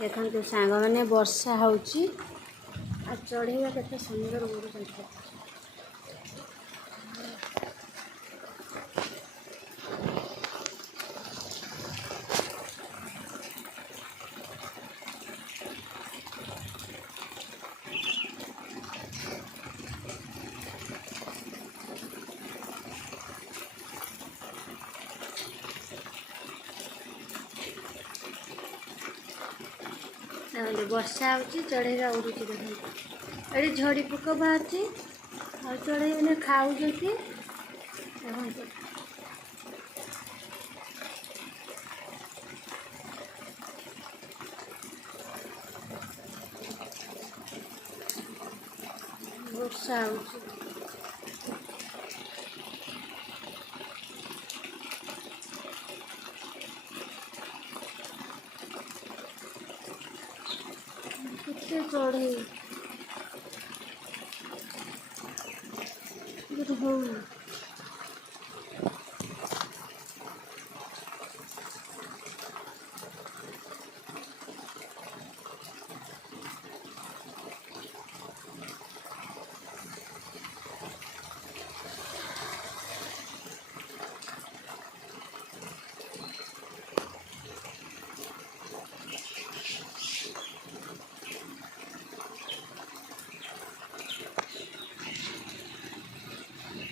देखो सांग मैंने वर्षा होची आ चढ़ेगा केते सुंदर उड़ुचंती। वर्षा होची चढ़ेगा उड़ुची देखो ये झड़ी पोक बाहर और चढ़े मैंने खाऊ देखो वर्षा होची। कितने चढ़े